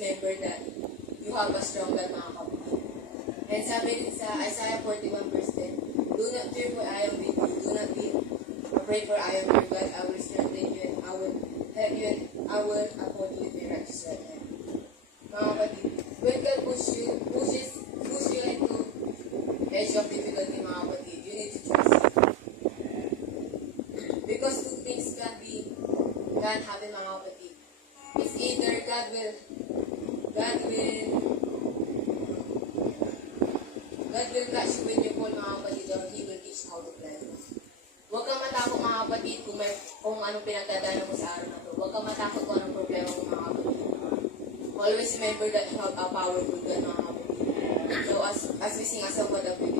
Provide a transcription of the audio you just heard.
remember that you have a strong God, mga kapatid. And sabi din sa Isaiah 41 verse 10, do not fear for I am with you. Do not be afraid for I am your God. I will strengthen you and I will help you and I will uphold you with my righteous right hand. Mga kapatid, when God pushes you into edge of difficulty, mga kapatid, you need to trust Him. Because two things can happen, mga kapatid. It's either God will catch you when you fall, mga kapatid, or He will teach how to fly. Huwag kang matakot, mga kapatid, kung anong pinagdadaanan mo sa araw na to. Huwag kang matakot kung anong problema mo, mga kapatid. Always remember that you have a powerful God, mga kapatid. So as we sing a song for the people,